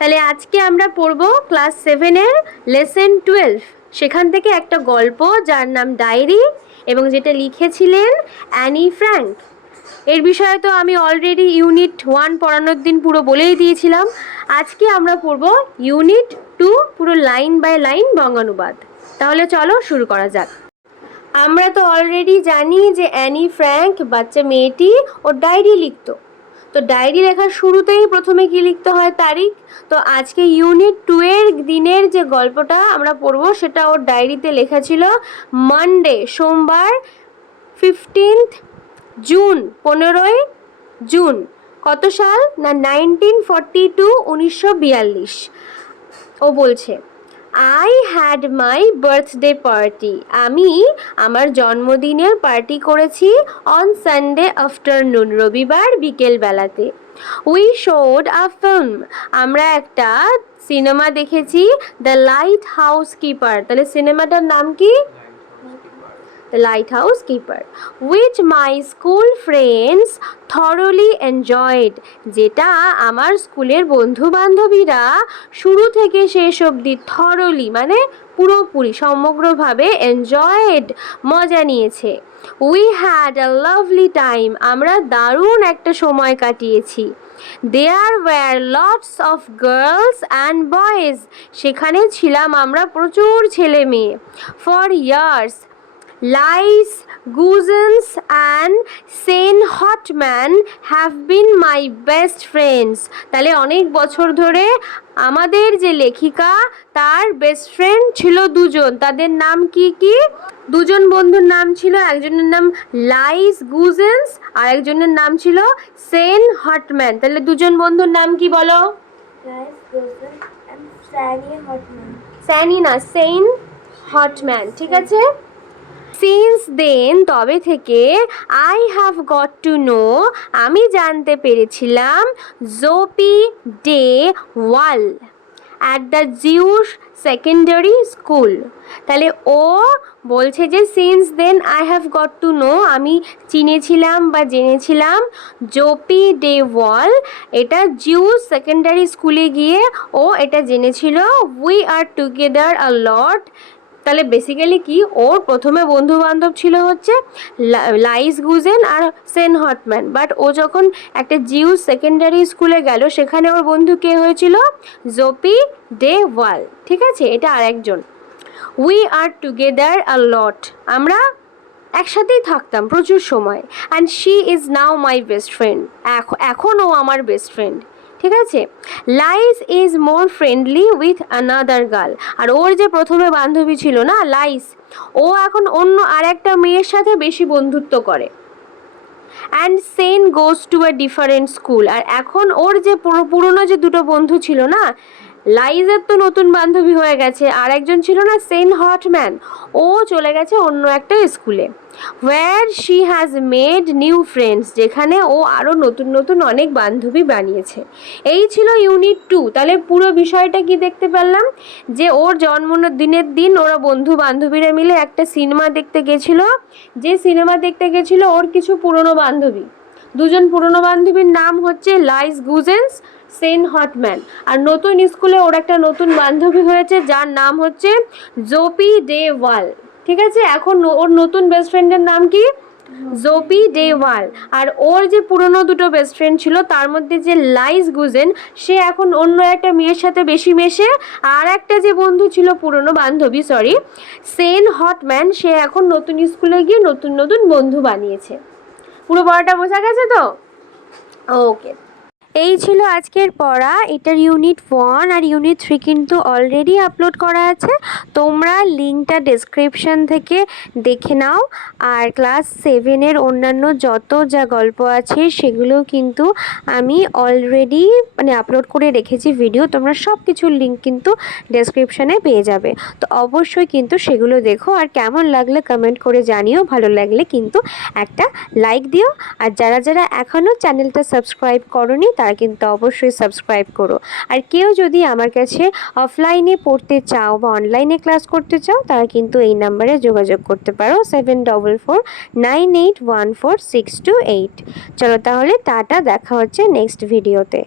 তাহলে আজকে আমরা পড়ব ক্লাস 7-এর লেসন 12। সেখান থেকে একটা গল্প যার নাম ডায়েরি এবং যেটা লিখেছিলেন অ্যানি ফ্র্যাঙ্ক। এর বিষয়ে তো আমি অলরেডি ইউনিট 1 পড়ানোর দিন পুরো বলেই দিয়েছিলাম। আজকে আমরা পড়ব ইউনিট 2 পুরো লাইন বাই লাইন বঙ্গানুবাদ। তাহলে চলো শুরু করা যাক। আমরা তো অলরেডি জানি যে অ্যানি ফ্র্যাঙ্ক বাচ্চা মেয়েটি ওর ডায়েরি লিখতো। তো ডায়েরি লেখার শুরুতেই প্রথমে কি লিখতে হয়? তারিখ। তো আজকে ইউনিট 2 এর দিনের যে গল্পটা আমরা পড়বো সেটা ওর ডায়েরিতে লেখা ছিল মানডে, সোমবার 15th জুন, 15ই জুন। কত সাল? না 1942, 1942। ও বলছে I had my birthday party. আমি আমার জন্মদিনের পার্টি করেছি on Sunday afternoon, রবিবার বিকেল বেলাতে। We showed a film. আমরা একটা সিনেমা দেখেছি, দ্য লাইট হাউস কিপার। তাহলে সিনেমাটার নাম কি? The Lighthouse Keeper, which my school friends thoroughly enjoyed. যেটা আমার স্কুলের বন্ধু বান্ধবীরা শুরু থেকে শেষ অবধি thoroughly মানে পুরোপুরি সমগ্রভাবে enjoyed মজা নিয়েছে। We had a lovely time. আমরা দারুণ একটা সময় কাটিয়েছি। There were lots of girls and boys. সেখানে ছিলাম আমরা প্রচুর ছেলে মেয়ে। For years Lice, Goosens and Shane Hotman have been my best friends. তাহলে অনেক বছর ধরে আমাদের যে লেখিকা তার বেস্ট ফ্রেন্ড ছিল দুজন। তাদের নাম কি কি? দুজন বন্ধুর নাম ছিল, একজনের নাম লাইস গুজেন্স আর একজনের নাম ছিল সেন হটম্যান। তাহলে দুজন বন্ধুর নাম কি বলো? Lies Goosens and Sanne Houtman. Sanne না, সেন হটম্যান। ঠিক আছে। Since then, তবে থেকে I have got to know, আমি জানতে পেরেছিলাম Jopie de Waal at the Jewish secondary school. তাহলে ও বলছে যে since then I have got to know, আমি চিনেছিলাম বা জেনেছিলাম জোপি ডে ওয়াল, এটা জিউস সেকেন্ডারি স্কুলে গিয়ে ও এটা জেনেছিল। We are together a lot. তাহলে বেসিক্যালি কি, ওর প্রথমে বন্ধু বান্ধব ছিল হচ্ছে লাইস গুজেন আর সেন হটম্যান, বাট ও যখন একটা জিউস সেকেন্ডারি স্কুলে গেল সেখানে ওর বন্ধু কে হয়েছিল? জোপি ডে ওয়াল। ঠিক আছে, এটা আরেকজন। উই আর টুগেদার আ লট, আমরা একসাথেই থাকতাম প্রচুর সময়। And she is now my best friend, এখন ও আমার বেস্ট ফ্রেন্ড। ঠিক আছে। Lies is more friendly with another girl, আর ওর যে প্রথমে বান্ধবী ছিল না লাইস, ও এখন অন্য আর একটা মেয়ের সাথে বেশি বন্ধুত্ব করে। And Sen goes to a different school, আর এখন ওর যে পুরনো যে দুটো বন্ধু ছিল না, লাইজের তো নতুন বান্ধবী হয়ে গেছে, আর একজন ছিল না সেন হটম্যান, ও চলে গেছে অন্য একটা স্কুলে। Where she has made new friends, যেখানে ও আরও নতুন নতুন অনেক বান্ধবী বানিয়েছে। এই ছিল ইউনিট 2। তাহলে পুরো বিষয়টা কি দেখতে পেলাম? যে ওর জন্মদিনের দিন ওরা বন্ধু বান্ধবীরা মিলে একটা সিনেমা দেখতে গেছিলো। যে সিনেমা দেখতে গেছিলো ওর কিছু পুরনো বান্ধবী, দুজন পুরনো বান্ধবীর নাম হচ্ছে লাইস গুজেন্স, সেন হটম্যান। আর নতুন স্কুলে ওর একটা নতুন বান্ধবী হয়েছে যার নাম হচ্ছে জোপি ডে ওয়াল। ঠিক আছে, এখন ওর নতুন বেস্ট ফ্রেন্ডের নাম কি? জোপি ডে ওয়াল। আর ওর যে পুরনো দুটো বেস্ট ফ্রেন্ড ছিল তার মধ্যে যে লাইস গুজেন, সে এখন অন্য একটা মেয়ের সাথে বেশি মেশে। আর একটা যে বন্ধু ছিল পুরনো বান্ধবী, সেন হটম্যান, সে এখন নতুন স্কুলে গিয়ে নতুন নতুন বন্ধু বানিয়েছে। পুরো পড়াটা বোঝা গেছে তো? ওকে, এই ছিল আজকের পড়া। এটার ইউনিট 1 আর ইউনিট 3 কিন্তু অলরেডি আপলোড করা আছে, তোমরা লিঙ্কটা ডেসক্রিপশন থেকে দেখে নাও। আর ক্লাস 7-এর অন্যান্য যত যা গল্প আছে সেগুলো কিন্তু আমি অলরেডি আপলোড করে রেখেছি ভিডিও, তোমরা সব কিছুর লিঙ্ক কিন্তু ডেসক্রিপশানে পেয়ে যাবে। তো অবশ্যই কিন্তু সেগুলো দেখো, আর কেমন লাগলে কমেন্ট করে জানিও, ভালো লাগলে কিন্তু একটা লাইক দিও। আর যারা যারা এখনও চ্যানেলটা সাবস্ক্রাইব করোনি তারা কিন্তু অবশ্যই সাবস্ক্রাইব করো। আর কেউ যদি আমার কাছে অফলাইনে পড়তে চাও বা অনলাইনে ক্লাস করতে চাও তারা কিন্তু এই নাম্বারে যোগাযোগ করতে পারো 7449814628। চলো তাহলে টাটা, দেখা হচ্ছে নেক্সট ভিডিওতে।